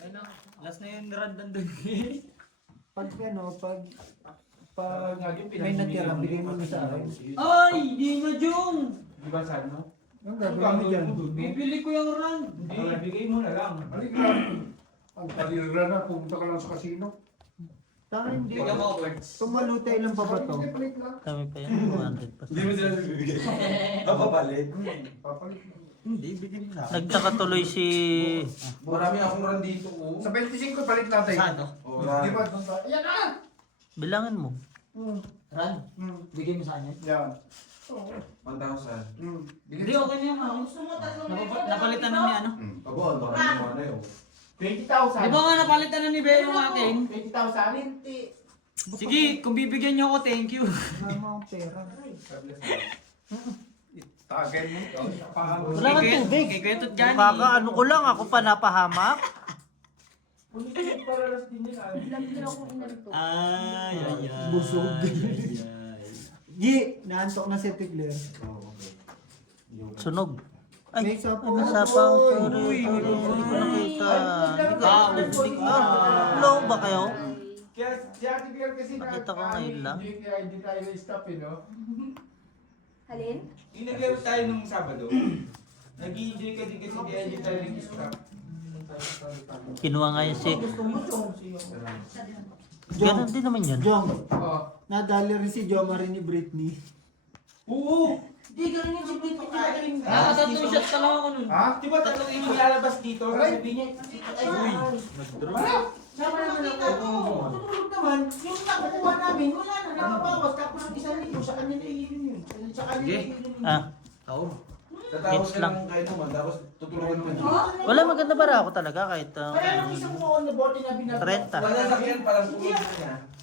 Ayun na, last na yung rad nandun. Pag may natira, bigay mo na sa akin. Ay! Hindi na, Jong! Di ba sad mo? Ang gagawin mo dyan? Bibili ko yung run. Hindi, bigay mo na lang. Ang palira na, pumunta ka lang sa kasino. Tama hindi. Bigyan mo ako words. Tumalutay lang pa ba to? Kami pa yan, 200 pa. Hindi mo sila bibigay. Papapalit. Papalit na. Hindi, bigyan mo na. Nagtaka tuloy si... Marami akong run dito, oh. Sa 25 palit natin. Saan to? Oh, Di ba? Ayan na! Bilangin mo. Run? Bigyan mo sa kanya. Yan. 1,000. Hindi, okay na yung ako. Napalitan na ni ano? Abo, ang dami mo na yun. 20,000. Di ba nga napalitan na ni Bea yung akin? 20,000. Sige, kung bibigyan niyo ako, thank you. Wala mo akong pera. Tagay mo. Wala kang tubig. Kay Kuya Tot Johnny. Kaka ano ko lang, ako pa napahamak. Ay, ay, ay. Busog. Gi, naantok na si Tigler. Sunog. Ay, May sapaw. may sapaw. Sorry, Uy, sorry. Hindi ko nakita. Ah, Low ba kayo? Kaya si Ate Claire kasi Nakita ko ngayon lang. Hindi tayo na-stop no? Halin? Yung naglaro tayo nung Sabado, nag-i-enjoy ka din kasi di tayo nag-stop. Kinuha nga yun si... Ganon din naman yun. Jong, Oo. nadali rin si Joma rin ni Britney. Oo! Di ganun yung si Britney kinakain. Nakatatlong shot ka lang ako nun. Ha? Di ba tatlong yung lalabas dito? Sabi niya, Uy! Sama naman ako. Tutulog naman. Yung nakukuha namin, wala na. Nakabawas. Tapos ng isang linggo, sa kanya na iyon yun. Sa kanya na Sige. iyon yun. Ah, Taon. tatawag Hits ka lang. lang kayo naman, tapos tutulungan mo niya. wala maganda bara ako talaga kahit... Kaya nung isang buon na bote na binabot. 30. Wala sakyan, parang tulog niya.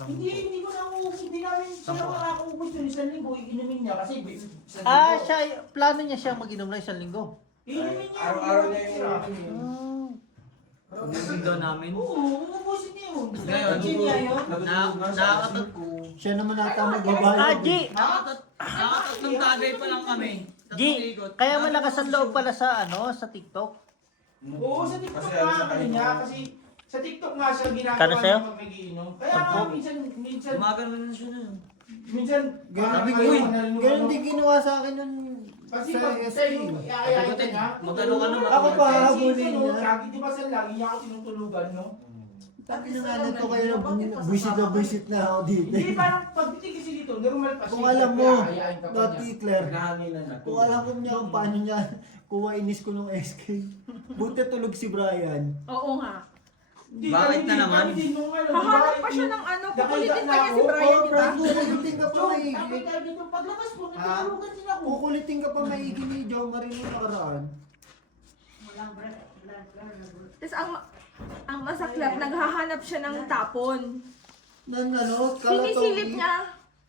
Hindi ko na uubos. Hindi namin siya makakaubos yun. Isang linggo, iinumin niya. Kasi isang Ah, linggo. siya, plano niya siyang mag-inom na 1 linggo. Iinumin niya. Araw-araw niya yung Ubusin daw namin. Oo, uubusin niya yun. Ngayon, Kasi niya yun. Nakakatat Siya naman ata magbabayad. Ah, G! Nakakatatlong tagay pa lang kami. G! Kaya malakas ang loob pala sa ano, sa TikTok. Oo, sa TikTok Kasi nga ano sa ano kanya? niya. Kasi sa TikTok nga siya ginagawa Kano sa'yo? niya pag nagiinom. Kaya nga minsan, Umaga naman na siya nun. Sabi ko, ganun din ginawa sa akin nun Kasi sa pag SK. sa'yo, iayayin ka niya. Mag-ano ka naman. Ako pa, Kasi habulin ano, niya. lagi, di ba sa lagi niya ako tinutulugan, no? Sabi na nga na to kayo na buisit na ako dito. Hindi, parang pagdating kasi dito, normal pa Kung alam mo, iayayin ka pa not niya. Hitler. Nakahanginan na. Kung alam ko niya kung paano niya kuha inis ko nung SK. Buti tulog si Brian. Oo nga. Hindi, Bakit kami na din, naman? kami din nung ano, di ba? Hahanap pa siya ng ano, kukulitin pa niya si Oo, Brian, di ba? Kukulitin ka pa Chong, maigi. tapos tayo dito, paglabas ko, nagtutulugan din ako. Kukulitin ka pa maigi ni John Marino nakaraan. Tapos ang masaklap, naghahanap siya ng tapon. Nan ano, Sinisilip niya.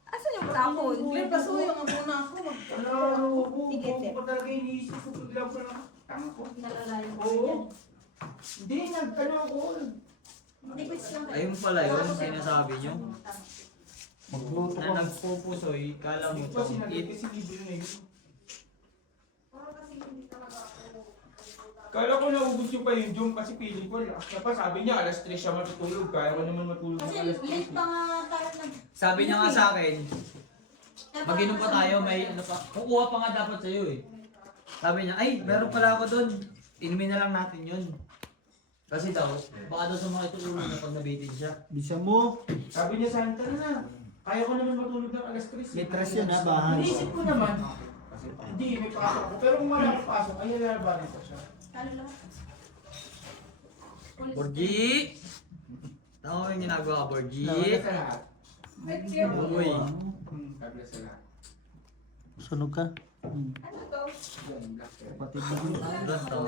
Asan yung tapon? Pasuyo nga muna ako. Ano, buko pa talaga iniisip ko, bigla ko lang, tama ko. Oo. Hindi, nag-ano ako. Ayun pala yun, sinasabi nyo. Magluto Na nagpupusoy, kala mo Ito pa ito. sinabi kasi libre na yun. Kala ko naubos yung pa yun, Jom, kasi feeling ko, last na pa, sabi niya, alas 3 siya matutulog, kaya ko naman matulog ng alas 3. Sabi niya nga sa akin, mag-inom pa tayo, may ano pa. Kukuha pa nga dapat sa'yo eh. Sabi niya, ay, meron pala ako doon. Inumin na lang natin yun. Kasi daw, baka daw sumakit yung ulo na pag nabitin siya. Bisa mo. Sabi niya sa akin, tara na, kaya ko naman matulog ng alas 3. May stress yun ha, bahan. Inisip ko naman, hindi, may pasok ko. Pero kung wala akong pasok, ay lalabanan ko siya. Borgi! Tama mo yung ginagawa, Borgi? God sa lahat. Uy. God bless sa lahat. Sunog ka. Kapatid mo din.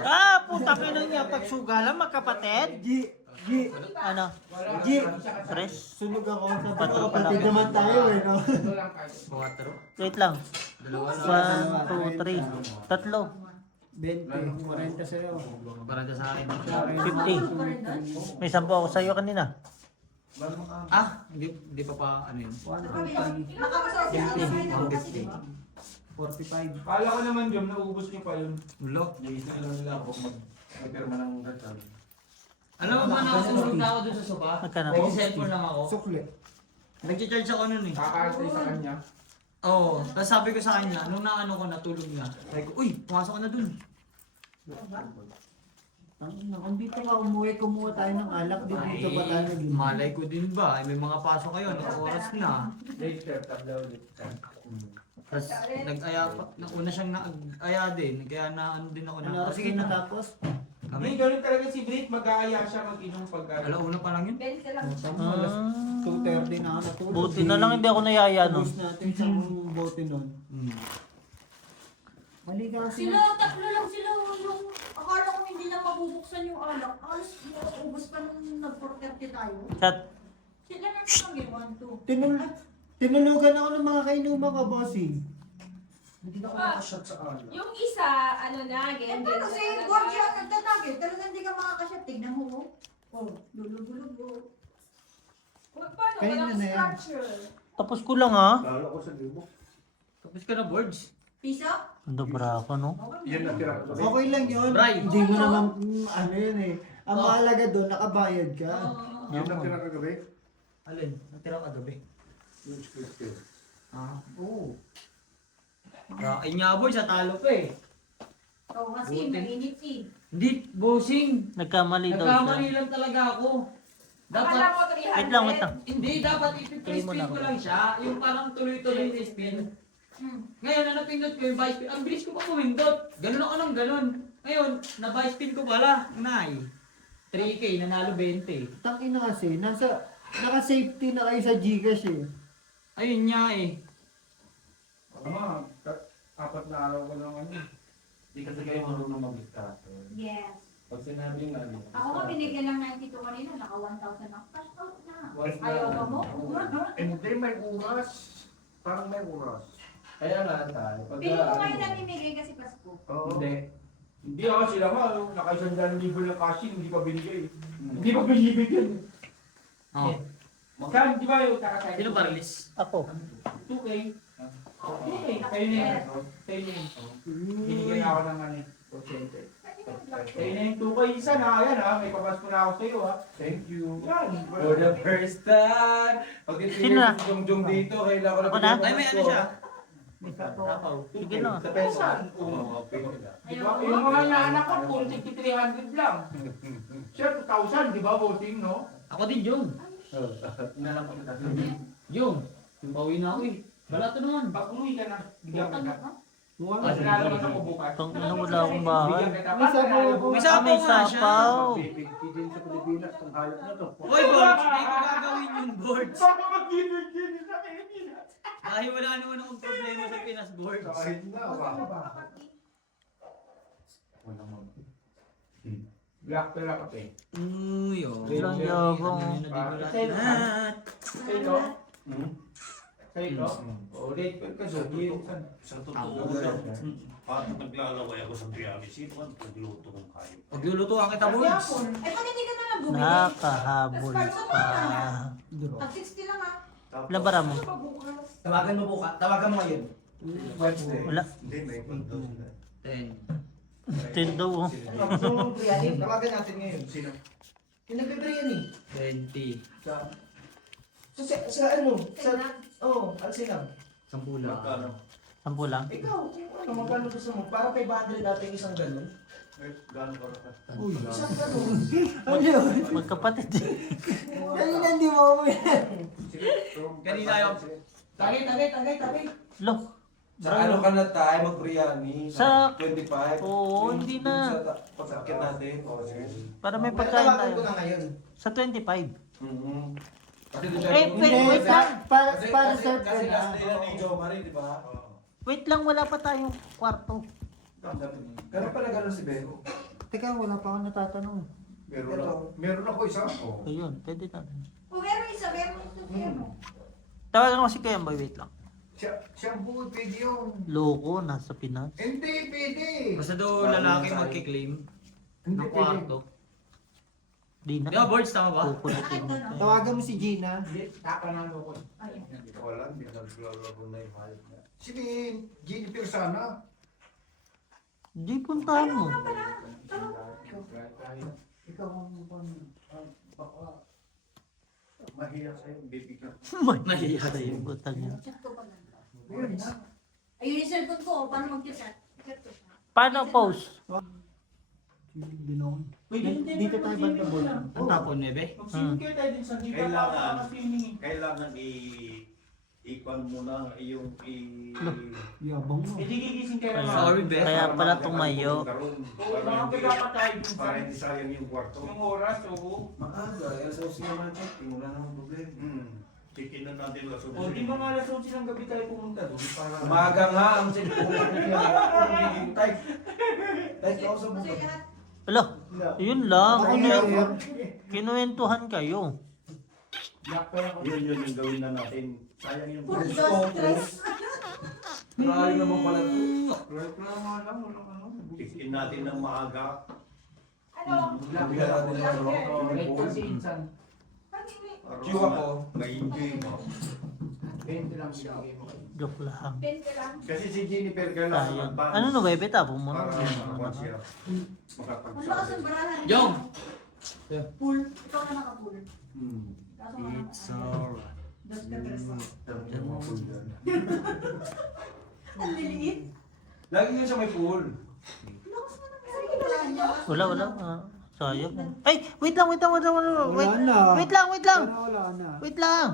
Ah, puta pinang niya pagsugalan, magkapatid. G, G, Ano? Wala. G, Tres? sunog ako sa Patro pala. kapatid naman tayo eh, no? Ito lang kayo. Kuwatro. Wait lang. Dalawa 1, 2, 3. Tatlo. 20, 40 sa'yo. Para sa akin. 50. May 10 ako sa'yo kanina. Ah, hindi pa ano yun. 1, 2, 3, 45. Kala ko naman, Jom, naubos niyo pa yun. Ulo. Nagising lang nila ako mag-pirma ng gatal. Alam mo ba nakasunod na ako dun sa sopa? Magkano? Nag-cellphone lang ako. Sukli. Nag-charge ako nun eh. Kakastay sa kanya. Oo. Tapos sabi ko sa kanya, nung naano ko, natulog na. Sabi ko, uy, pumasok ka na dun. Andito ka umuwi, kumuha tayo ng alak. Dito pa tayo nag- Malay ko din ba? Ay, may mga pasok kayo, anong oras na. Later, tabla ulit. Tapos nag-aya pa, una siyang nag-aya din. Kaya na ano din ako na. Ano, sige natapos? Hindi, Kami. ganun talaga si Brit. Mag-aaya siya mag-inom pagka. Alauna pa lang yun. 20 lang. 2:30 na ako natulog. Buti na lang hindi ako nayaya no. Ubus natin sa bote nun. Mali ka kasi. Sila, tatlo lang sila. Yung, akala ko hindi na mabubuksan yung alak. Alas, ubos pa nung nag-4:30 tayo. Chat. Sila na lang yung 1-2. Tinulugan ako ng mga kainuman ka, bossing. Hindi na ako nakashot sa alak. Yung isa, ano na, Eh, ganyan. pero si Borgia nagtatagil. Talagang hindi ka makakasyat. Tignan mo. Oh, lulog-lulog. Paano? Kayo Walang na yan. structure. Tapos ko lang ha. Tapos ka na, boards. Pisa? Ang dobra ako no. Okay lang yun. Right. Hindi mo naman, ano yun eh. Ang mahalaga doon, nakabayad ka. Yun ang tira kagabi? Alin? Natira kagabi? Ah, oo. Ay nga, boy, sa talo pa eh. Oo, kasi Buti. mainit eh. Hindi, bossing. Nagkamali daw Nagkamali siya. lang talaga ako. Dapat, Akala ko 300. Wait lang, wait lang. hindi, dapat Tuloy mo i-spin na ko ako. lang siya. Yung parang tuloy-tuloy na spin. Ngayon, na napindot ko yung vice spin. Ang bilis ko pa pumindot. Ganun ako ng ganun. Ngayon, na-vice spin ko pala. Nay. 3K, nanalo 20. Tangin na kasi, naka-safety na kayo sa Gcash eh. Ayun nga eh. Ama, 4 na araw ko lang ano. Hindi kasi kayo marunong mag-dictator. Yes. Pag sinabing ano. Ako nga binigyan ng 92 kanina. Naka 1,000 na. Cash out na. Was na- Ayaw ka mo? Hindi, may oras. Parang may oras. Kaya nga tayo. Pag Pili ko ngayon namimigay kasi Pasko. Oo. Hindi. Hindi ako sila nga, naka-100,000 na cash in, hindi pa binigay. Hindi pa binibigyan. Oh. Magkano, di ba yung kakasaya? Sino paralis? Ako. 2K. 2K. Kayo na yan. Kayo na yan. Binigyan ako ng ano. 80. Kayo na yung 2K. Isa na, yan ha. May papasko na ako sa'yo ha. Thank you. Yan. For the first time. Pag Sino na? si Jongjong dito, kailangan ko Ako na? Ay, may ano siya? May sapaw. Sige na. Sa pesan. Diba? Yung mga naanak ko, puro 300 lang. Siya, 2,000, di ba, voting, no? Ako din, Jung. Inalam ko kita. Jung. Pauwi na ako eh. Wala to naman. Pag umuwi ka na, bigyan kita. Wala. Sinalaman ako bukas. Tang ina wala akong bahay. Bigyan kita. May sapaw ako. May sapaw May nga siya. sapaw. Pipigti din sa Pilipinas kung hayop na to. Hoy, boards! Hindi ko gagawin yung boards. Baka mag-gini sa Pilipinas. Ay, wala naman akong problema sa Pinas boards. Kahit na, ba? Black pala kape. Yun. Ilang yabang. Lahat. Sa ito? Sa ito? O, late ka ka, so, Sa totoo lang, paano naglalaway ako sa biyahe? Sino ang pagluto kong kayo? Paglulutuan kita, boards. Eh, pag hindi ka na lang bumili. Nakahabol pa. At 60 lang ah. Labara mo. Tawagan mo buka. Tawagan mo ngayon. Wednesday. Wala. Hindi, may kwento sila. 10. Tindo oh. Yung biryani, tawagan natin ngayon. Sino? Yung nagbe-biryani. 20. Sa ano? Alsinang. 10 lang. Magkano? 10 lang. Ikaw, kung ano, magkano gusto mo? Para 500 natin isang ganun. Eh, gano'n ka na? Isang ganun. Ano yun? Magkapatid. Kanina hindi mo ako yan. Sige, Kanina yung... Tagay. Lo. Sa ano ka na tayo, mag-biryani? Sa- 25? Oo, hindi na. Sa pag-akit natin? O, sige. Para may pagkain Tawagan ko tayo. na ngayon. Sa 25. Mhm. Kasi Wait lang. Para sa Kasi last day na ni Jo Marie, di ba? Wait lang, wala pa tayong kwarto. Ganun pala ganun si Beko. Teka, wala pa ako natatanong. Meron ako isa. Oh. Ayun, pwede na. Kung meron isa, meron ito ano. Tawagan ko si Kuya Boy, wait lang. Siyang buo, pwede yun. Loko, nasa Pinas. Hindi, pwede. Basta daw lalaki magkiklaim Hindi ng kwarto. Di na. Di ba, boards, tama ba? Kukulitin mo. Tawagan mo si Gina. Taka na ako. Wala, hindi ka naglalaro na yung hayop niya. Si Jennifer sana. Di puntahan mo. Ikaw ang baka Mahiya sa'yo, bibigyan. Mahiya sa yung butang niya. Chat ko pa lang. Ayun yung cellphone ko, paano mag-chat? Chat ko siya. Paano post? Binon. Pwede Dito tayo banda boy. Ang tapon, Nebe? Mag-swimming kayo tayo din sa Giga. Kailangan. Swimming. Kailangan ikon muna yung Yabang mo. Hindi gigising kayo naman. Sorry, Beth. Kaya pala tumayo. Oo, mga dapat tayo dun sa Para hindi sayang yung kwarto. yung oras, oo. Maaga, alas 11 naman check, wala namang problema. Tikinan natin lang sa O, di ba nga alas 11 ng gabi tayo pumunta doon para... Umaga nga ang cellphone ko niya. Type. Type ako sa Kasi buka. lahat, Ala, yun lang. Ay, Kinuwentuhan kayo. Yak pa ako. Yun yung gawin na natin. Sayang yung puro kwarto. dos, tres. Marami naman pala ito. Wala nga lang, wala ka lang. Tikin natin ng maaga. Ano? Bigyan natin ng ano. Wait ko si Insan. Q ako. May enjoy mo. 20 lang binigay mo. Joke lang. 20 lang. Kasi si Jennifer kailangan Sayang. mag-advance. Ano no, bebe? Tapon mo na. Para makakuha siya. Ang lakas Makapagsabi. ng barahan. Jong! Pool. Ikaw na naka-pool. Hmm. Kaso nga, It's alright. dos ka tres lang. Tanong niya mga pool yan. Ang liliit. Lagi yun siya may pool. Lakas mo ng sige wala niya. Wala. Sayang. Ay, wait lang. Wait. Wala na. Wait lang. Wala na. Wait lang.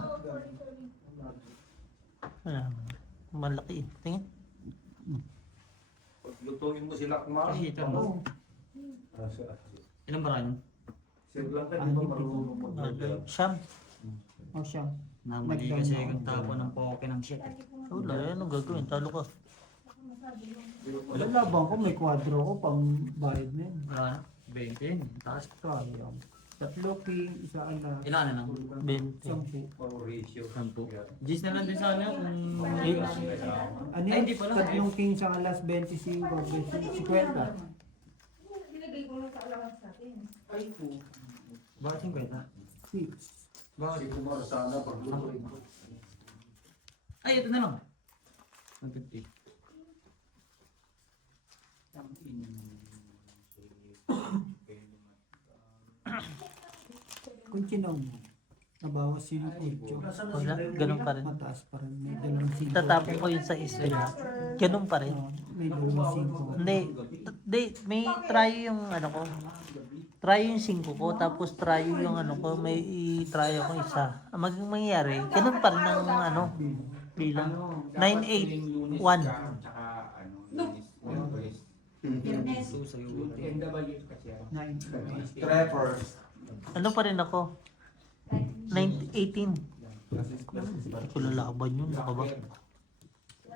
Wala. Malaki. Tingin. Paglutuin mo sila kumain. Kahit ano. Ilang barang? Sir lang ka, di ba marunong mag-vlog? Siyam. O siya. Namali kasi yung tapon ng poke ng shit. Wala. Anong gagawin? Talo ka. Wala labang ko, may kwadro ko pang bayad na yun. Wala na. 20 yun. Taas. Sayang. Tatlo king, isa anak. Ilan na lang? 20. 10. Puro ratio. 10. Gis na lang din sana kung... Ano Ay, yun? hindi pala. Tatlong king sa alas 25, 50. Binigay ko lang sa allowance natin. Ay po. Bakit 50? 6. Kasi kumara sana paglutuin mo. Ay, ito na lang. 150. Kung sinaw mo, nabawas yung 8. Wala. Ganun pa rin. Mataas pa rin. May dalawang 5. Tatapon ko yun sa isla. Ganun pa rin. May dalawang 5. Hindi, may try yung ano ko. Try yung 5 ko, tapos try yung ano ko, may i-try ako isa. Ang mangyayari, ganun pa rin ang ano, bilang. 981. Tsaka ano, Lunes. Biyernes. NW kasi ako. 9. Trappers. Ano pa rin ako? 918. Hindi ko lalaban yun, baka ba?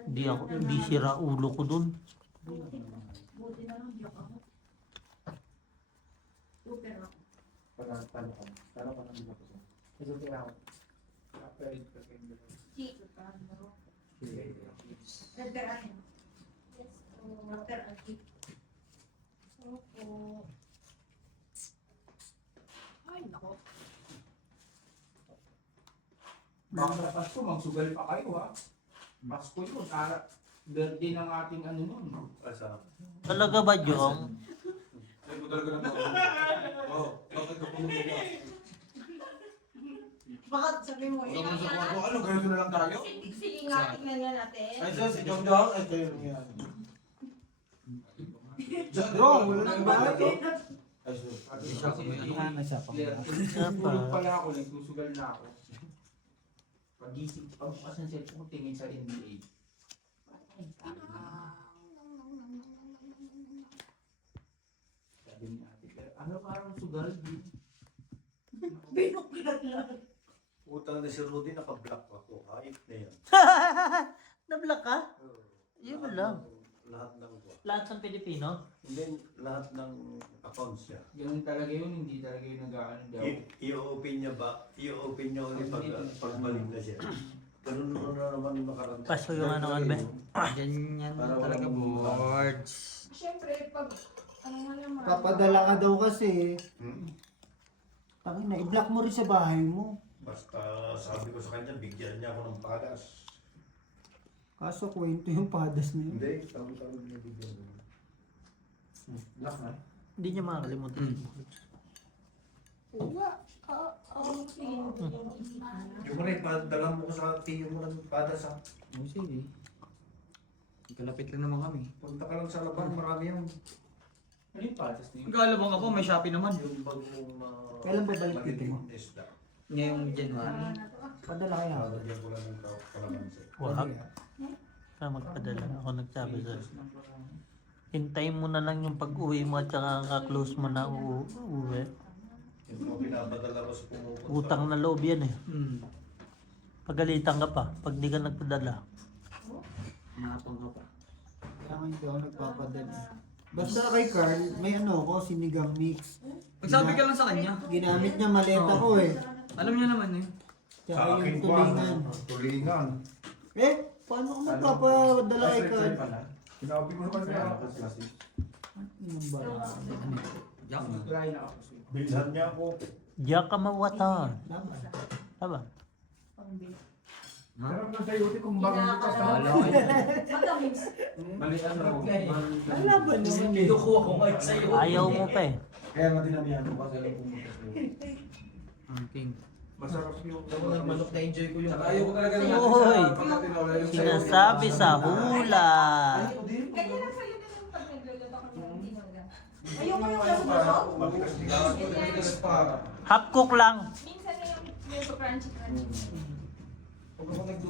Hindi sira ulo ko dun. Buti na lang, diyak ako. Super ako. Talo ka ng dito ko. Kasi kaya ako. Chico, parang baro. Nagdarahin. Yes, water at chico. So, ay, nako. Baka Pasko, magsugal pa kayo ha. Pasko yun. Birthday ng ating ano nun. Asa? Talaga ba, Jong? Ay, ko talaga ng Oo, bakit ka pumunta ka? Baka sabi mo, Huwag mo sa kwarto. Ano, ganito na lang tayo? sige nga, tingnan nga natin. Ay, sir, si Jong Jong. Ay, kayo lang yan. Jong, wala nang bahay. Ay, sir. Tulog pala ako, nagsusugal na ako. Pag-isip, pagbukas ng cellphone ko, tingin sa NBA. Sabi ni ate, ano parang sugal? Binuklat lang. Utang na si Rudy, naka-block ako. Hayop na yan. Na-block ka? Yun lang. Lahat ng Lahat ng Pilipino? Hindi, lahat ng accounts niya. Ganun talaga yun, hindi talaga yun nag-ano daw. I-open niya ba? I-open niya ulit pag balik na siya. Ganun na naman makaranta. Paso yung ano, Albe. Ganyan Para talaga, walang boards. Siyempre, pag, ano nga naman. Papadala ka daw kasi. Hmm? Takin na, i-block mo rin sa bahay mo. Basta sabi ko sa kanya, bigyan niya ako ng pagas. Kaso kwento yung padas na yun. Hindi, sabi niya bigyan mo. Block na. Hindi niya makakalimutan. Yung mo rin, padala mo ko sa tiyo mo ng padas ha. Oh, sige. Kalapit lang naman kami. Punta ka lang sa laban, marami yung Ano yung patas niyo? Magkalabang ako, may Shopee naman. yung bagong Kailan ba balik dito mo? magiging isda. Ngayong January. Padala kaya. Lalagyan ko lang ng kalamansi. Wag. Para magpadala. Ako nagsabi sa'yo. Hintayin mo na lang yung pag-uwi mo at saka ka-close mo na uuwi. Yung mga pinapadala ko sa pumupunta. Utang na loob yan eh. Hmm. Pagalitan ka pa pag di ka nagpadala. Nakapang ka pa. Kaya nga hindi ako nagpapadala. Basta kay Carl, may ano ko, sinigang mix. Magsabi ka lang sa kanya. Ginamit niya maleta ko eh. Alam niya naman eh. Tsaka Sa akin yung po, tulingan. tulingan. Eh, paano ko magpapadala kay Carl? Sinabi ko naman kaya. Inom ba? Jack. Try na ako. Bilhan niya ako. Diyan ka mawatan. Tama. Tama. Sarap na sa'yo, kung bagong ka sa Wala ko yun. Matamis. Mali ano. Wala ba naman eh? Kinukuha ko ngayon sa'yo. Ayaw mo pa eh. Kaya nga dinamihan ko kasi alam pumunta sa'yo. King. Masarap yung Manok na enjoy ko yung Ayaw ko talaga Uy! Sinasabi sa hula. Ganyan lang sa'yo din yung pag nagluluto ko ng tinola. Ayoko yung lasong. Matigas pa. Half cook lang. Minsan na yung medyo crunchy.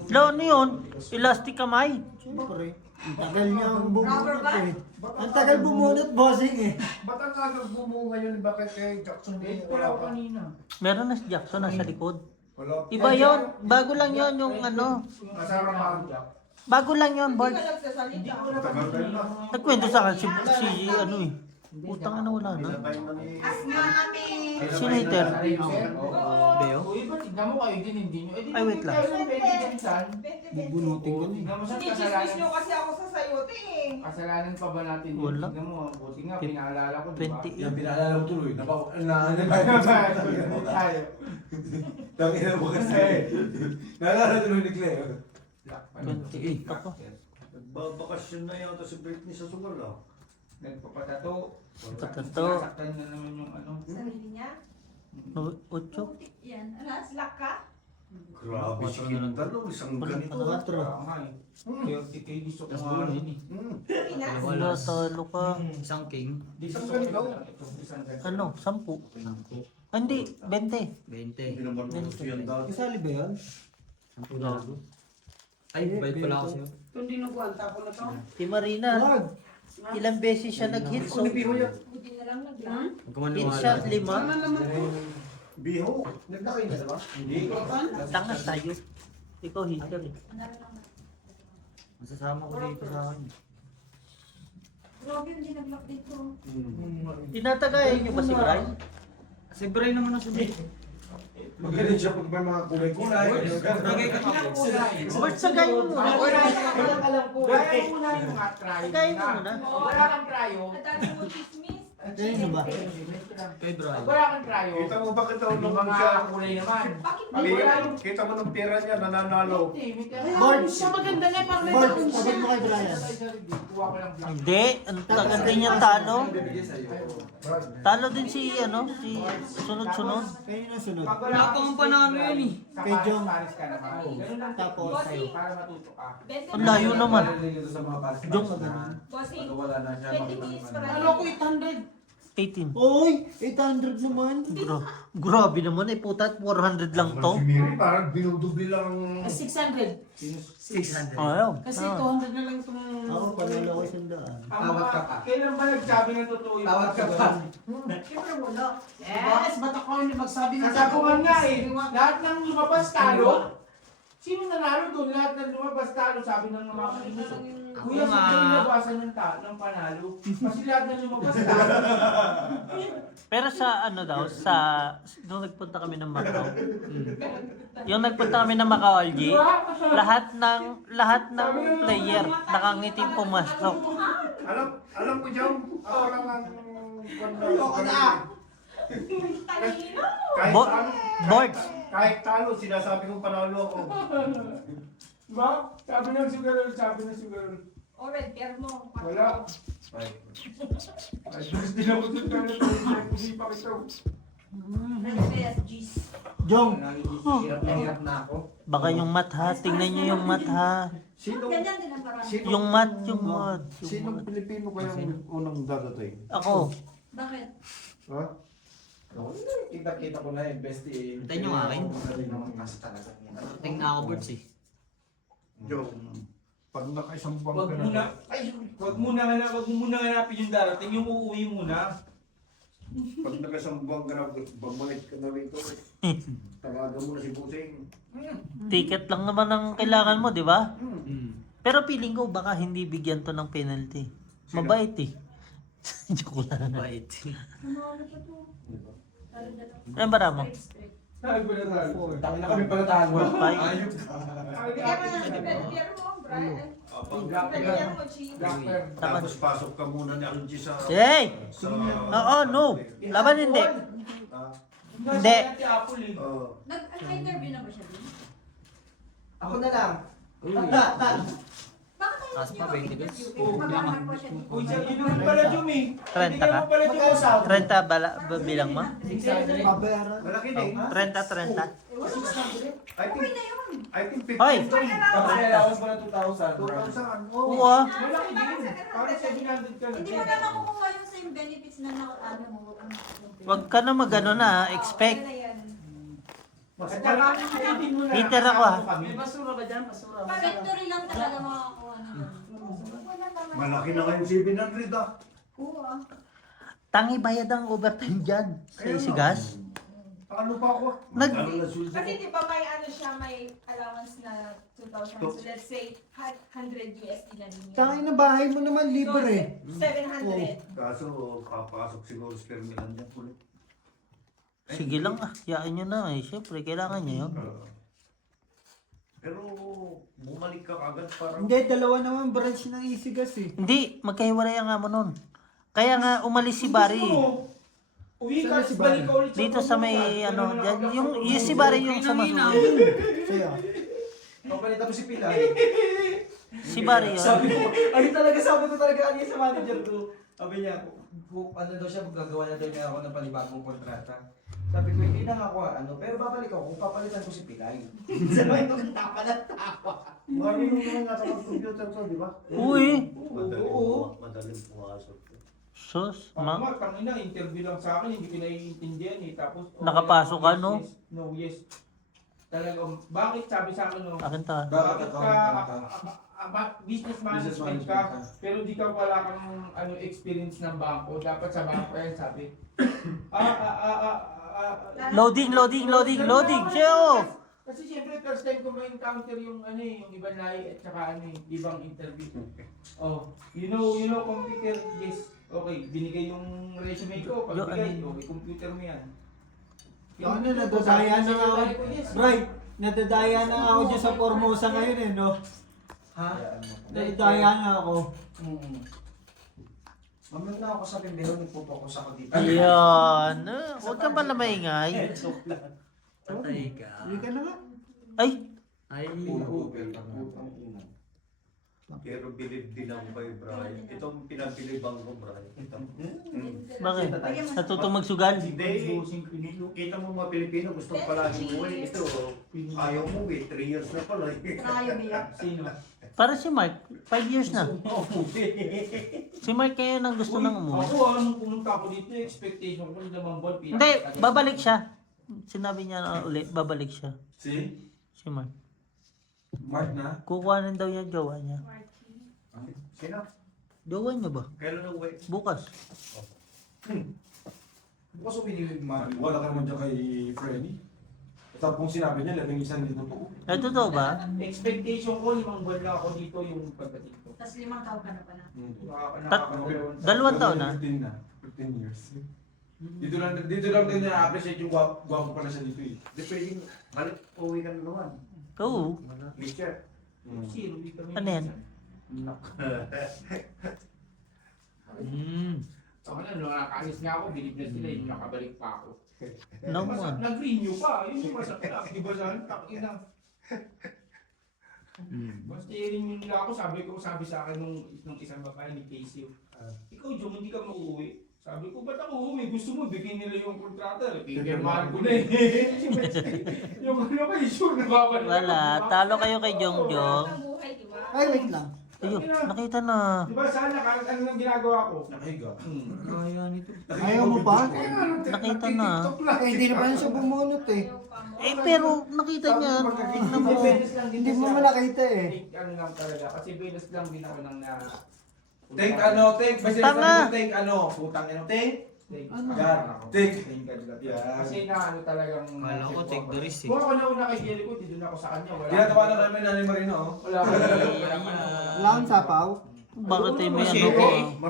Lo, ano yun? Elastic kamay. Siyempre. Ang tagal niya ang Rubber bumunot band? eh. Ang tagal bumunot, bossing eh. Ba't ang agad bumunga yun? Bakit kay Jackson Wait, din? wala ko kanina. Meron na si Jackson nasa likod. Wala. Iba yon, bago lang yon yung ano. Kasama ka. Bago lang yon, Hindi Bart. ka nagsasalita. Tagal kayo na. Nagkwento sa akin si ano eh. Utang na wala na. Ilan tayo na ni... As nga kami. Sino hater? Beo? Uy, ba't tignan mo kayo din, hindi nyo? Eh, di Ay, wait lang. kayo ng pwede dyan, San. Bubunutin ko na eh. Tignan mo, San, Sinismis kasalanan. nyo kasi ako sa sayote eh. Kasalanan pa ba natin yun? Wala. Tignan mo, buti nga, pinaalala ko, di ba? 28. pinaalala mo tuloy. Tayo. Tangina mo kasi. Naalala tuloy ni Claire. 28 pa pa. Nagbabakasyon na yata si Britney sa sugal ah. Nagpapatato. Patato. Nasaktan na naman yung ano. Sarili niya. 8. Putik yan. Alas, laka. Grabe si Kinta no, isang ganito. Quatro. Oo nga eh. 30K gusto ko nga rin eh. Pinas. Wala, talo ka. Isang king. Isang ganito? Isang ganito. Ano? 10. Ah, hindi, 20. 20. Hindi naman mo gusto yan dati. Kasali ba yun? Gago. Ay, bait pala ako sa'yo. Si Marina, Wag! ilang beses siya nag-hit so. Buti na lang naglang. Huwag ka man Hit lumala. shot 5. Biho. Nagdakain na ba? Hindi. Tanga tayo. Ikaw hitter eh. Masasama ko dito sa akin. Grabe yung dinaglag dito. Tinatagayan niyo ba si Brian? Si Bray naman ang sabi. Magaling siya pag may mga kulay-kulay. Lagay ka pa. Bart, sagayin mo muna. Alam ko. Kaya mo na yung mga try. Sagayin mo muna. Pag wala kang tryo. At dati mo chismis. Sino ba? Kay Bray. Pag wala kang tryo. Kita mo bakit daw Yung nung mga siya? kulay naman. Bakit Pag di wala ba? yung Kita mo ng pera niya, nananalo. Bart! Siya maganda na parang may Bart, tapon sagot siya. mo kay Brian. Kuha ko lang black. Hindi, ang kaganda niya talo. Talo din si ano, si sunod-sunod. Kayo na sunod. Pag Wala pa akong panalo yan eh. Sa Kay Jong. Paris ka naman. Ganun lang. Tapos sa'yo. Para matuto ka. Ang layo naman. Jong, Bossing, Wala na siya. 20 minutes para. Ano ko 800? 18. Oy! 800 naman! Grabe naman eh, puta, 400 lang to. Si Miri parang binudubli lang. 600. 600. Ayaw. Kasi Ah. 200 na lang itong... Ako, panalo ko 100. Tawad ka pa. Kailan ba nagsabi ng totoo yung Tawad ka pa. Siyempre wala. Yes, ba't ako hindi magsabi ng Kasabukan nga eh. Lahat ng lumabas talo. Sino nanalo doon? Lahat ng lumabas talo. Sabi ng mga kanina. Kuya, nga. sa nilabasan ng panalo. Kasi lahat ng lumabas talo. Pero sa ano daw, sa nung nagpunta kami ng Macau. Yung nagpunta kami ng Macau, LG, lahat ng player nakangiti pumasok. Alam ko dyan, ako lang ang... Talino. Kahit Bo- talo, Boards. kahit talo, sinasabi kong panalo ako. Diba? Sabi ng sugarol, sabi ng sugarol. O red pair mo. Wala. Ay, gusto din ako sa talo. Hindi pa ito. SGs. Jong, Hirap na ako. Baka yung mat ha. Tingnan nyo yung mat ha. Ganyan din ang parang. Yung mat, yung mat. sinong Pilipino kaya ang unang dadating? Ako. Bakit? Ha? Kita-kita ko na yung bestie. Hintayin nyo akin. naman kasi talaga. Tingnan ako birds eh. Jong, pag nakaisang buwan Wag ka muna, na. ay, wag mo muna hanapin yung darating, yung uuwi muna. Pag nag-isang buwan ka na, bumalik ka na rito. Tawagan mo na si Busing. Ticket lang naman ang kailangan mo, di ba? Pero feeling ko baka hindi bigyan to ng penalty. Mabait eh. Joke lang. Bait. Ano pa to? Ano ba mo? Sabi ko na tayo. Tangin na kami pala tayo. Five. Ayop ka. Pero mo, Brian. Pero mo, Chi. Tapos pasok ka muna ni Algie sa... Hey! Sa... Oo, no. Laban hindi. Hindi. Nag-interview na ba siya din? Ako na lang. Bakit tayo Taas pa, 20 pesos. Maghanap pa siya dito. Uy, yun naman pala Jumi. 30 ka? pala Jumi. 30 bilang mo? Pabayaran. Malaki din. 30. Okay na yun. I think 50. Hoy! Tapos allowance mo na 2,000. 2,000. Oo ah. Malaki din. Parang 700 ka Hindi mo na makukuha yung same benefits na ano mo. Wag ka na magano na, expect. At saka, hindi mo na. Peter ako, ah. May basura ba dyan? Basura. Factory lang talaga makakuha na. Malaki na ngayon 700 ah. Oo ah. Tangi bayad ang overtime dyan sa Isigas. Ano pa ako? Nag- Ano na sulit Kasi ako? di ba may ano siya, may allowance na 2,000. So let's say 100 USD na din yun. Tangin na bahay mo naman libre. 700. Kaso papasok siguro sa terminal niya ulit. Sige lang ah, yaan nyo na eh. Siyempre, kailangan nyo yun. Pero bumalik ka agad parang... Hindi, dalawa naman branch ng Isigas eh. Hindi, magkahiwalay nga mo nun. Kaya nga umalis si Barry. Uwi Saan ka, na si balik ka ulit Dito sa may ano, dyan, yung si Barry yung sa masunod. Kaya, Papalitan mo si Pilay. Si Barry yun. Sabi ko talaga kanina sa manager ko. Sabi niya, ano daw siya, gagawa na daw niya ako ng panibagong kontrata. Sabi ko, hindi na nga ako ano, pero babalik ako kung papalitan ko si Pilay. Sabi ko, tapa na tapa. Marunong naman nasa computer ko, di ba? Uy, Madaling pumasok. sus, Ma, tangina, interview lang sa akin, hindi ko naiintindihan eh. Tapos, Nakapasok ka, no? Yes, no, yes. Talagang, bakit sabi sa akin, no? akin ta. Bakit ka, business management ka, pero di ka wala kang ano, experience ng bangko. Dapat sa bangko yan, sabi. Loading. Siyo! Kasi siyempre, first time ko ma-encounter yung ano eh, yung ibang lahi at saka ano eh, ibang interview. Oh, you know, computer, yes. Okay, binigay yung resume ko, pagbigay, okay, computer mo yan. ano, nadadaya na nga ako. Right, nadadaya na nga ako dyan sa Formosa ngayon eh, no? Ha? Nadadaya na ako. Mamaya na ako sa Pembero, nagpo-focus ako dito. Ayan. Huwag ka ba na maingay? Patay ka. Hindi ka na nga. Ay, Ay. Pero bilib din ako kay Brian. Itong pinabiliban ko, Brian. bakit? Natutong magsugal? Hindi. Kita mo mga Pilipino, gusto ko palagi umuwi. Ito, ayaw mo eh. 3 years na pala. Tayo niya. Sino? Para si Mark, 5 years na. Si Mark kaya nang gusto nang umuwi. Ako, nung pumunta ako dito, expectation ko na naman ball. Hindi, babalik siya. Sinabi niya na ulit, babalik siya. Si Mark. Mark na? Kukuhanin daw niya jowa niya. Sino? Jowa niya ba? Kailan na uwi? Bukas. Bukas umili yung Mark. Wala ka naman dyan kay Freddy. Tapos kung sinabi niya, labing isang hindi totoo. Ay, totoo ba? Expectation ko, 5 buwan na ako dito yung pagdating ko. Tapos 5 taon ka na pala. Dalawang taon na? 15 na. 15 years. Dito lang din na-appreciate yung gwapo pala siya dito eh. Di pwedeng balik, uwi ka na naman. Oo. Mister. Zero, di kami. Ano yan? Sa kanila, nung nakaalis nga ako, bilib na sila, yung nakabalik pa ako. No one. Nag-renew pa, yun yung masakit. Iba saan, takina. Basta i-renew nila ako, sabi sa akin nung isang babae ni Casey, ikaw Jom, hindi ka mauuwi. Sabi ko, ba't ako umi? Gusto mo, bigyan nila yung kontrata. Pipirmahan ko na eh. Yung ano ba, sure na babalik. Wala, talo kayo kay Jongjong. Ang buhay, di ba? Ay, wait lang. Ayun, nakita na. Di ba sana, kahit ano nang ginagawa ko? Nakahiga. Kaya nito. Ayaw mo pa? Nakita na. Eh, hindi na pa yan siya bumunot eh. Eh, pero nakita niya. Tingnan mo. Hindi mo malakita eh. Ano lang talaga, kasi Venus lang din ako nang na... Take ano, take. Basta Tanga. sabi ko take ano. Putang ino, take. God. Take. Yeah. Kasi na ano talagang... Kala ko take the risk eh. Kung ako nauna kay Jericho, di doon ako sa kanya. Wala. Ginagawa na namin na ni Marino. Oh. Wala ako. Wala kang sapaw? Bakit tayo may ano ko?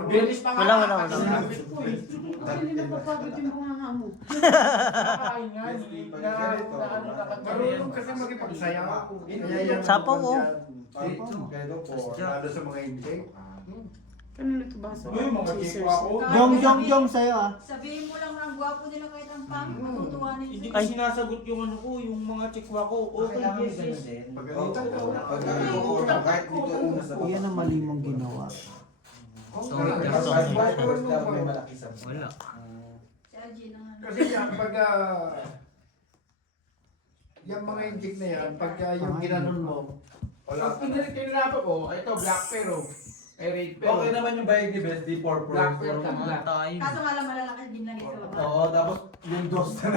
Venus pa nga. Wala. Sinabi ko eh. Hindi na papagod yung mga mo. Nakakain nga. Na ano Marunong kasi makipagsayaw. Kaya yan. Sapaw, oh. Pero po. Lalo sa mga hindi. Kanino ito ba? Uy, mga chikwa ko. Jong sa'yo ah. Sabihin mo lang ang gwapo nila kahit ang pang matutuwa Hindi nila. ko sinasagot yung ano ko, yung mga chikwa ko. Okay, yes, yes. Pagalitan ko. Kahit dito una sa Yan ang mali mong ginawa. Wala. Si Algie na nga. Kasi yan, pag yung mga inject na yan, pag yung ginanon mo, Wala. Pag kinilapa ko, ito black pero. Red pero. Okay naman yung bayag ni Best, di purple. Black pero tama. Tayo. Kaso nga lang malalaki din lang ito. Oo, tapos yung dos na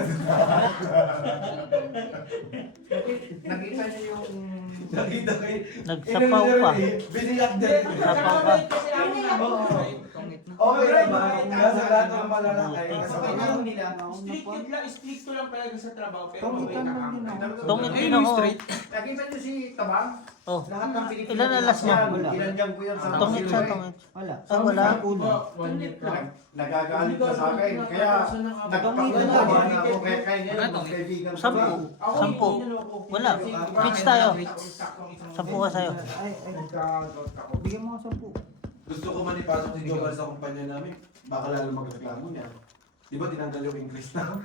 nakita niyo yung... nakita kayo. Nagsapaw pa. Biniyak din. Sapaw pa. Okay naman. Nasa lahat ng malalaki. Strict lang talaga sa trabaho pero Tungitan mabait lang din na ako. Tungit din ako. Nakita niyo si Tabang? Oh, Lahat ng Pilipino. ilan alas mo? Ilandiyan ko yan sa Tungit siya, tungit. Wala. Ah, wala. Nagagalit ka sa akin. Kaya nagpapagawa na ako. Kaya ngayon, magkaibigan ko. 10. Wala. Pitch tayo. 10 ka sa'yo. Ay, bigyan mo ako 10. Gusto ko man ipasok si Jobal sa kumpanya namin. Baka lalo magreklamo niya. Di ba tinanggal yung increase na?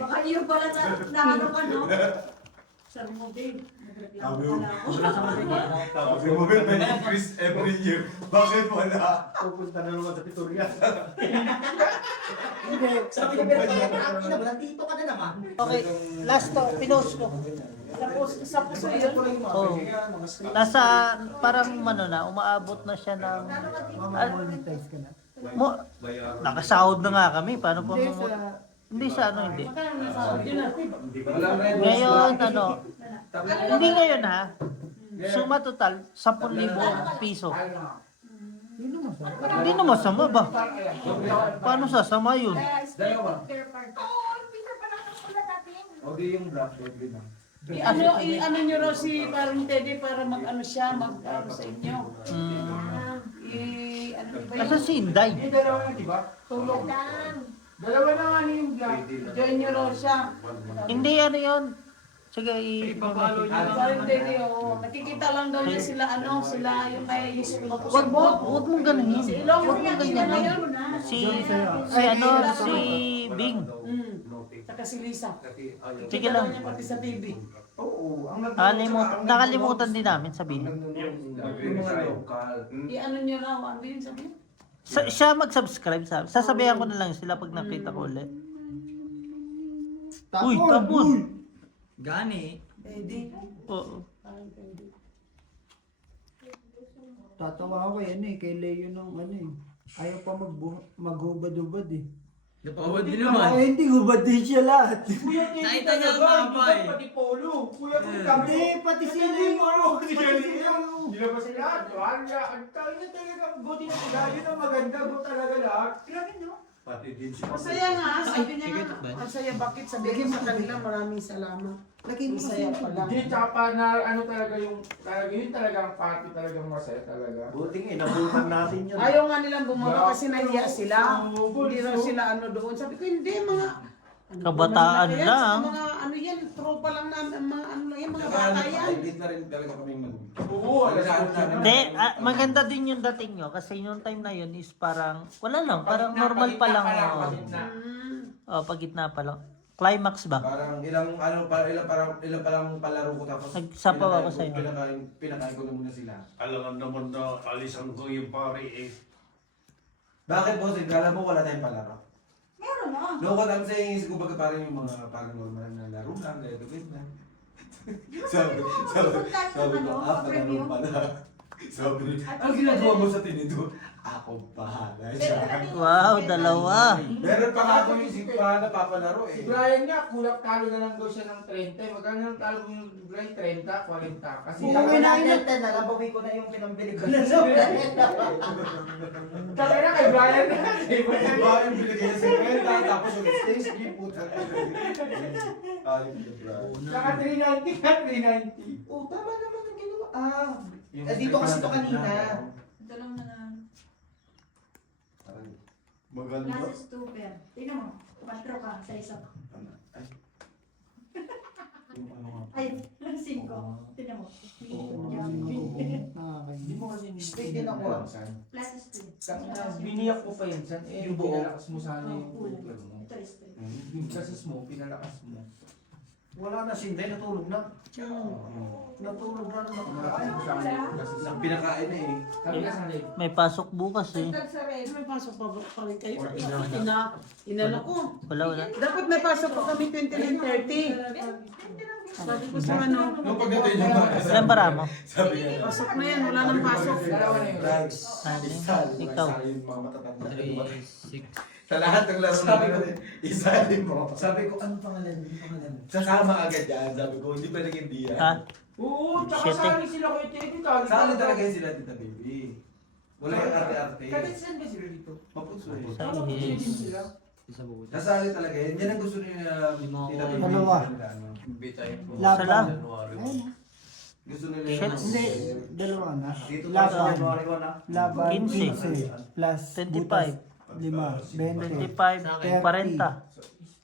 Baka yun pala na ano ka, no? Sabi mo, babe, nagreklamo pala ako. Tapos yung mobile may increase every year. Bakit wala? Pupunta na naman sa Pitorias. Hindi. Sabi ko, pero nandito ka na naman. Okay, last to. Pinost ko. Sa puso yun. Oh. Nasa parang ano na, umaabot na siya ng... Monetize ka na. Nakasahod na nga kami. Paano pa Hindi mo... sa... Hindi sa ano, hindi. Walang red. Ngayon, ano... Hindi ngayon ha. Suma total, 10,000 piso. Hindi na masama ba? Paano sasama yun? Dalawa. Peter pa lang ang pula natin. O di yung black, red na. I-ano nyo raw si parang Teddy para mag-ano siya, mag-ano sa inyo. Ano ba yun? Nasa Sinday. Yung dalawa na, di ba? Tulog. Dalawa na nga niya yung black. Join nyo raw siya. Hindi ano yun. Sige, Parang Teddy, oh. Nakikita lang daw niya sila, ano, sila yung may Huwag mong ganuhin. Si Ilong, Huwag mong ganyan. Si ano, si Bing. Saka si Lisa. Sige lang. Niya pati sa TV. Oo. Nakalimutan din namin sabihin. Yung mga local. I-ano nyo raw, ano yun sabi? Siya mag-subscribe sa sasabihan ko na lang sila pag nakita ko ulit. Uy, tapon! Gani. Teddy. Oo. Parang Teddy. Tatawa ako yan eh. Kay Leo ng ano eh. Ayaw pa maghubad-hubad eh. Napawad din naman. Ay, hindi hubad din siya lahat. Kuya Teddy Nakita niya ang talaga, mapa hindi eh. ba pati polo. Kuya Teddy, Hindi, pati sila yung ano. Hindi na ba sila? Ang tawag niya talaga, buti na sila. Yun ang maganda mo talaga lahat. Grabe no? Pati din si Masaya nga, sabi niya nga. Masaya, bakit sabihin sa kanila maraming salamat. Naging Masaya pala. Hindi, tsaka pa na ano talaga yung, talaga yun talaga ang party talagang masaya talaga. Buting inabutan natin yun. Ayaw nga nilang bumaba kasi nahiya sila. Oo, Hindi raw sila ano doon. Sabi ko, hindi, mga... Kabataan yan, lang. Mga ano yan, tropa lang namin, mga ano lang yan, mga bata yan. Hybrid na rin talaga kaming Oo, alas Hindi, maganda din yung dating nyo kasi yung time na yun is parang, wala lang, parang normal pa lang. Oh, pagitna pa lang. Climax ba? Parang ilang pa lang palaro ko tapos Nagsapaw ako sa'yo. Pinakain ko na muna sila. Alam naman na alisan ko yung pare eh. Bakit boss? Kala mo wala tayong palaro? Meron na. No, what I'm saying is, kumbaga parang yung mga parang normal na laro lang, gagawin na. sabi ko, palaro pala. Sabi ko, ano ginagawa mo sa tinidor? Ako bahala siya. Wow, dalawa. Meron pa nga ako yung sipa na papalaro Si eh. Brian nga, kulak talo na lang daw siya ng 30. Magkano lang talo mo yung Brian? 30, 40. Kasi Umuwi na yung 10 na lang, bawi ko na yung pinambili ko na sa Kaya na kay Brian na. Diba yung binigay niya sa kwenta, tapos yung stage key, puta. Ayun yung brad. Saka 390 ka, 390. Oh, tama naman ang ginawa. Dito kasi ito kanina. Dalawa na lang. Maganda. Nasa stupid. Tingnan mo. 4 ka sa isa. Ay, 5. Tingnan mo. Hindi mo kasi straight din ako. Plus is 2. Biniyak ko pa yun, San. Eh, Yung buo. pinalakas mo sana yung kulak mo. Ito is 3. Yung kasis mo, pinalakas mo. Wala na, Sinday, natulog na. Natulog na naman. Ang pinakain na eh. Sabi ka sanay. May pasok bukas eh. Dagdag sa red. May pasok pa rin kayo. Wala. Inano ko. Wala. Dapat may pasok pa kami 29:30. Sabi ko sa ano, Nung pagdating niya ba? Ilan bara mo? Sabi niya. pasok na yan, wala nang pasok. Dalawa na yun. Ikaw. Yung mga matatanda. 3, 6. Sa lahat ng laro namin, isali mo. Sabi ko, ano pangalan? Ano pangalan? Sasama agad yan. Sabi ko, hindi pa naging diyan. Ha? Oo, tsaka Siyete. sali sila ko yung technical. Sali talaga yun sila, Tita Baby. Wala yung arte-arte. Katisan ba sila dito? Maputso eh. Sa Ano, yes. din sila? Isa bukas. Sasali talaga yun. Yan ang gusto nila Tita Baby. Dalawa. Ano. Isa lang. Ayun. Gusto nila Shit. Hindi, dalawa na. Dito Laban. sa January 1 na. Laban 15. 15 plus 25. 5, 20. 25, 40.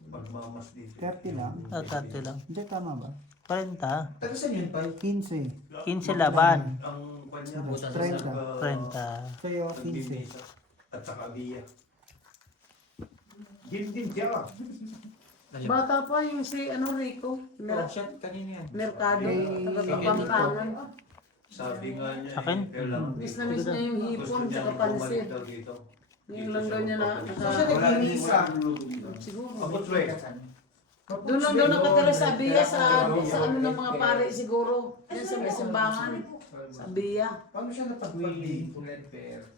Pagmamas dito. 30 lang. 30 lang. Hindi, tama ba? 40. Taga saan yun, Pai? 15. 15 laban. Ang kanya, Butas sa 30. Sa'yo, 15. At saka Bia. Din siya. Bata pa yung si ano Rico. Shot kanina yan. Merkado. Eh, Taga-Pampangan. Sabi nga niya, Akin? kailangan. Miss na miss niya yung hipon Gusto sa niya pansit. bumalik daw dito. Yung lang daw niya na So siya nag-inisa. siguro. Abot Ray. Doon lang daw nakatira sa Abia sa ano ng mga pare siguro. Yan sa may simbangan. Sa Abia. Paano siya napagpagli?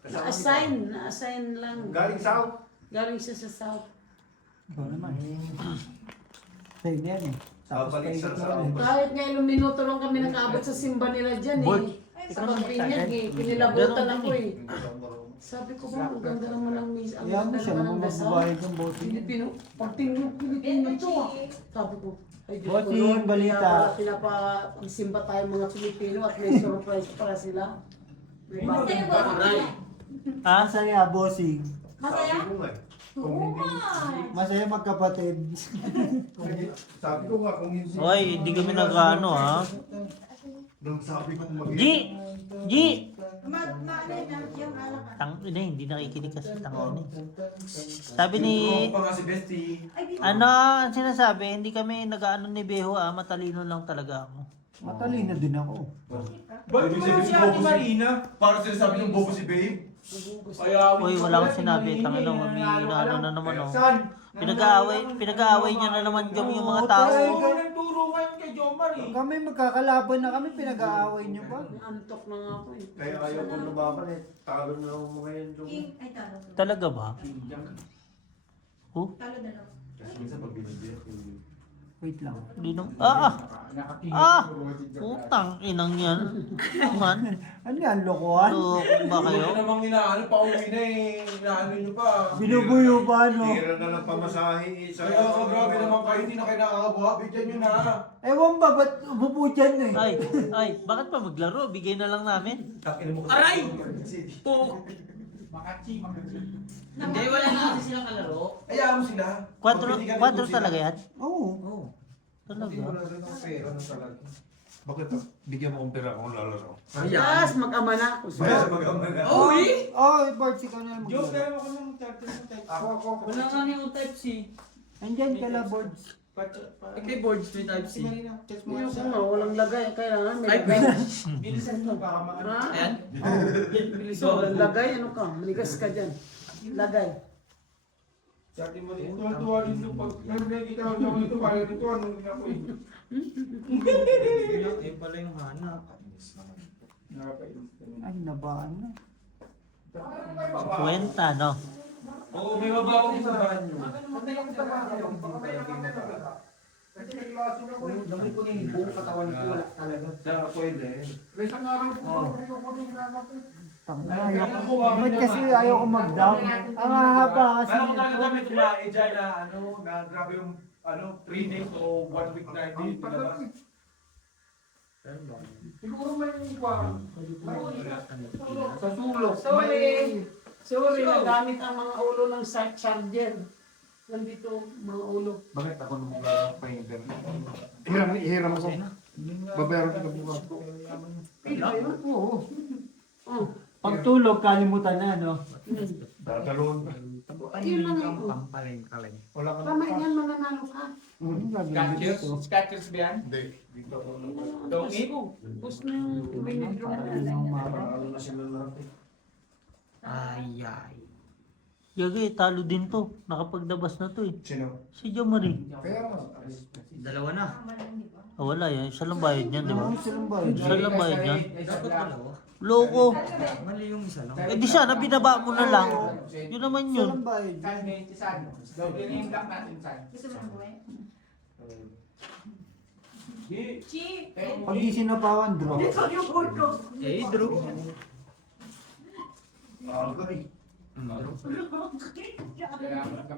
Na-assign lang. Galing South. Galing siya sa South. Ikaw naman. Sa'yo yan eh. Tapos Babalik paikot sa na rin. Kahit nga ilang minuto lang kami nakaabot sa simba nila dyan Boy, eh. Sa pagpinyag eh. Pinilabutan ako eh. Sabi ko ba, ang ganda naman ng miss. Ang Yan mo ganda siya, naman naman ng dasal. magbabayad ng bote. Pilipino. Pagtingin Pilipino to ah. Sabi ko, ay Diyos ko Bossing, Lord, balita. kaya pala pinapagsimba tayo mga Pilipino at may surprise para sila. May bagong bagay. Ha? Masaya, bossing. Masaya? Sabi ko nga eh. Oo nga. Masaya magkapatid. Sabi ko nga kung hindi. Oy, hindi kami nag-ano ha. Nung sabi ko mag- G! G! Ano yun, yung alak ka. Tang ina, hindi nakikinig kasi tang ina. Sabi ni Pa nga si Bestie. Ay, di ano ang sinasabi, hindi kami nag-ano ni Beho matalino lang talaga ako. Matalino din ako. Ba't Ibig mo sabihin si si Ate Bobo si- Marina? Parang sinasabi yung bobo si Babe. Uy, wala akong sinabi, tangina, may inaano na naman oh. Saan? Pinag-aaway niyo na naman kami yung mga tao. Oo, nagturo ngayon kay Jomar eh. Kami magkakalaban na kami, pinag-aaway niyo pa. Antok na nga ako eh. Kaya ayaw ko lumaban eh. Talo na ako mga yan. King, ay talo. Talaga ba? Talo dalawa. Kasi minsan pag binibigyan ko. Wait lang. Hindi nung, Nakatingin ko si Jomar. putang inang yan. Man, Ano yan, lokohan? loko ba kayo? Wala namang inaano pa uwi na eh. Inaano nyo pa. Binubuyo ba, no? Hira na ng pamasahe eh. Kaya oh, grabe naman kayo. Hindi na kayo nakakabuha. Bigyan nyo na. Ewan ba, ba't umupo dyan eh? Ay, bakit pa maglaro? Bigay na lang namin. Takin mo. Aray! Makachi. Hindi, wala na kasi silang kalaro. Hayaan mo sila. Quadro talaga yan? Oo. Talaga? Wala rin ang pera na talaga. Bakit? Bigyan mo kong pera kung lalaro. Yes, mag-ama na ako. Kaya sa mag-ama na. Uy! Oh, Bart, ikaw na lang Jom, maglaro. pero ako nung type. Ako. Wala nga yung type C. Andyan ka la, Boards. Kay boards may type C. Yung kuma, walang lagay. Kailangan may Ay, lagay. Bilisan mo baka maano. Ha? Ayan. So, walang lagay, ano ka? Maligas ka dyan. Lagay. Sa atin mo din, tuwa din ito. Pag nakikita ko naman ito, kaya ito, ano din ako eh. Yun pala yung hanap. Nakapainis ka na. Ay, nabaan na. Kwenta, no? Oo, may mabawang sa bahan nyo. Dami ko na yung buong katawan ko, wala talaga. Sa pwede. May isang araw po. Ba't kasi ayaw ko mag-down? Ang hahaba kasi. Pero kung talaga kami tumae dyan na na grabe yung 3 days o 1 week na hindi pinabas. Siguro may sa sulok. Sorry, nagamit ang mga ulo ng charger. Nandito, mga ulo. Bakit ako nung pa-hinter? Hiram ako. Babayaran ka bukas. Oo. Oh. Pagtulog, kalimutan na, no? Dadalon. Yun lang ako. Pampaling-kaling. Wala ka Tama yan, mananalo ka. Scotchers ba yan? Hindi. Dito. Dongit? Push na yung minidro na. Ano na sila lahat eh. Ay. Yagi, talo din to. Nakapaglabas na to eh. Sino? Si Jo Marie. Kaya nga. Dalawa na. Ah, wala yan. Isa lang bayad niyan, di ba? Silang ba? Isa lang bayad niyan. Dapat dalawa. Loko. Mali yung isa lang. Eh di sana, binaba mo na lang. Yun naman yun. Silang ba? San, 20 san. Doble na yung block natin, san. Gusto mo ng buhay? Chi! Pag di sinapawan, draw. Eh, Drew.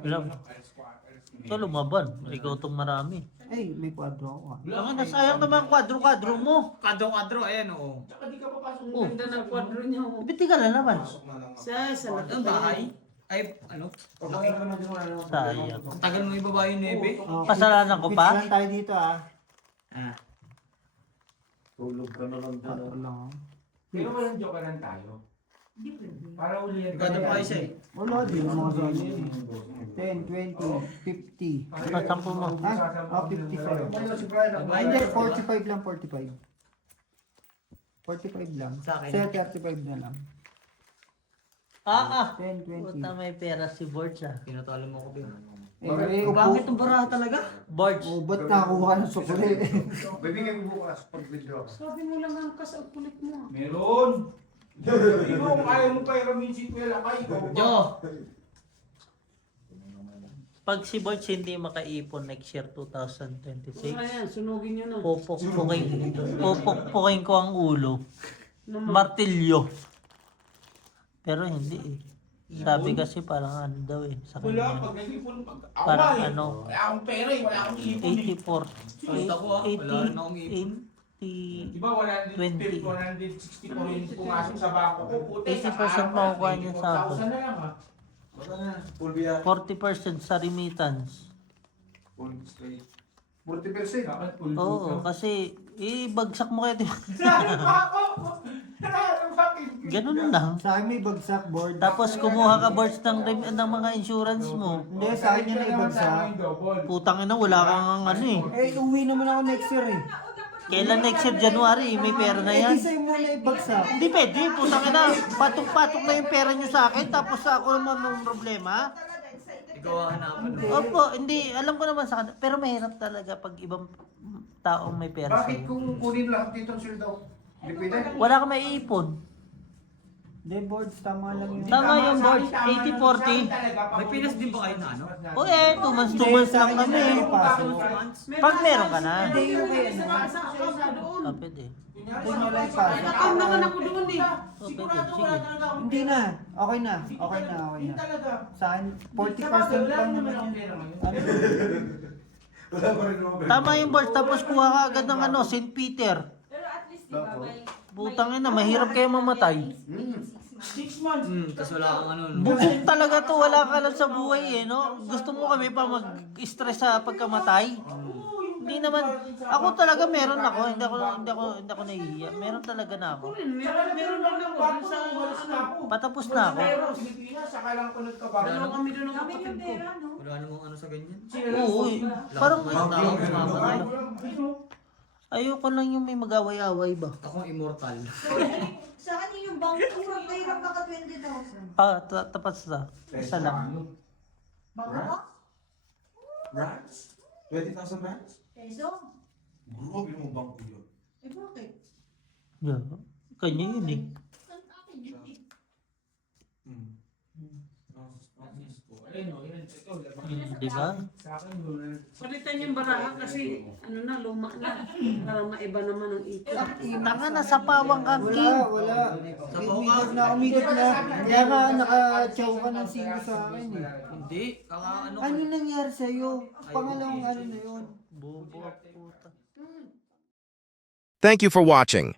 Ilang? Ito lumaban. Ikaw itong marami. Ay, may kwadro ako ah. Ang nasayang naman ang kwadro-kwadro mo. Kadro-kadro, ayan oo. Tsaka di ka papasok. Ang ganda ng kwadro niya. oh. Biti ka na naman. Sa Ang bahay? Ay, ano? Sayang. Ang tagal mo ibaba yung nebe. Kasalanan ko pa? Fix lang tayo dito ah. Ah. Tulog ka na lang dyan. Ano lang ah. Pero walang joke lang tayo. Para ulihan Ikaw na pa isa eh. Wala, di mo mga ganyan. 10, 20, 50. Pasampo mo. Ah, 55. Ano si Brian? Ay, hindi, 45 lang, 45. 45 lang. Sa akin. Sa'yo, 35 na lang. 10, 20. Puta, may pera si Borge ah. Pinatalo mo ko din. Eh, Ang pangit ang baraha talaga. Borge. Oh, ba't nakakuha ng sukuli? Bibigyan mo bukas pag video ako. Sabi mo lang ang kas ang kulit mo. Meron! Sabi mo, kung ayaw mo pa iramin si Kuya Lakay. Jo! Pag si Borge hindi makaipon next year 2026, Ayan, sunugin nyo na. pupukpukin ko ang ulo. Martilyo. Pero hindi eh. Sabi kasi parang ano daw eh. Sa Wala, kanya. pag nag-ipon, ako Parang nga eh. ano, Wala akong pera eh, wala akong ipon eh. 84. Basta ko ah, wala rin akong ipon. 80. Di ba 150, 160 po yung pumasok sa bangko ko. Puti, 80% makukuha niya sa akin. 4,000 na lang ah. Baka na, full biya. 40% sa remittance. Full straight. 40%. Dapat full Oo, kasi ibagsak mo kayo. Saan pa ako? Bakit? Ganun lang. Sa akin may bagsak board. Tapos kumuha ka Borge ng mga insurance mo. Hindi, sa akin yun ay bagsak. Putang ina, wala kang ano eh. Eh, uwi naman ako next year eh. Kailan next year, January, may pera na Eh, yan. di sa'yo muna ibagsak. Hindi pwede, putang ina. Patok-patok na yung pera nyo sa akin, tapos ako naman may problema. Ikaw ang hanapan mo. Opo, hindi, alam ko naman sa kanila. Pero mahirap talaga pag ibang taong may pera Bakit sa'yo. kung kunin lahat dito ang sweldo? Hindi pwede? Wala kang maiipon. Hindi, boards, tama lang yun. Tama yung board, 80-40. May pinas din ba kayo na ano? O eh, 2 months lang kami. Pag meron ka na. Hindi, yung kay ano. Ah, pwede. Doon nyo lang ipasok. Nakam naman ako doon eh. Oh, pwede, sige. Hindi na. Okay na. Okay na. Okay na. Sa akin, 40% lang naman yun. Ano? Wala pa rin naman. Tama yung board, tapos kuha ka agad ng ano, St. Peter. Pero at least, di ba, may... Putang ina, mahirap kayo mamatay. 6 months. Tas wala kang ano. no? Bubuk talaga to, wala ka lang sa buhay eh, no? Gusto mo kami pa mag-stress sa pagkamatay? Hindi naman, ako talaga meron ako, hindi ako nahihiya. Meron talaga na ako. Meron lang ako doon sa ano. Patapos na ako. Pilipinas, saka lang ako nagkabago. Dalawa kami doon ng Kami kapatid yung ko. pera, no? Wala namang ano sa ganyan. Oo eh. Parang Wala akong mamatay. ayoko lang yung may mag-away-away ba? Akong immortal. Sa akin yung bangko, hirap naka 20,000. Tapat sa. Isa lang. Bangko mo? Rands? 20,000 rands? Peso? Grabe mo bangko yun. Eh bakit? Yeah. Kanya yun eh. Ang akin yun eh. Ayun o, yun. Ito, Di ba? sa akin yun. Palitan yung baraha kasi ano na, luma na. Para maiba naman ang ipon. Tanga na sa pawang ka, Wala, King. wala. Umigot na. Kaya nga naka-chow ka ng sino sa akin eh. Hindi, ano Ano nangyari sa'yo? Pangalawang ano na yun? Bobo, puta. Thank you for watching.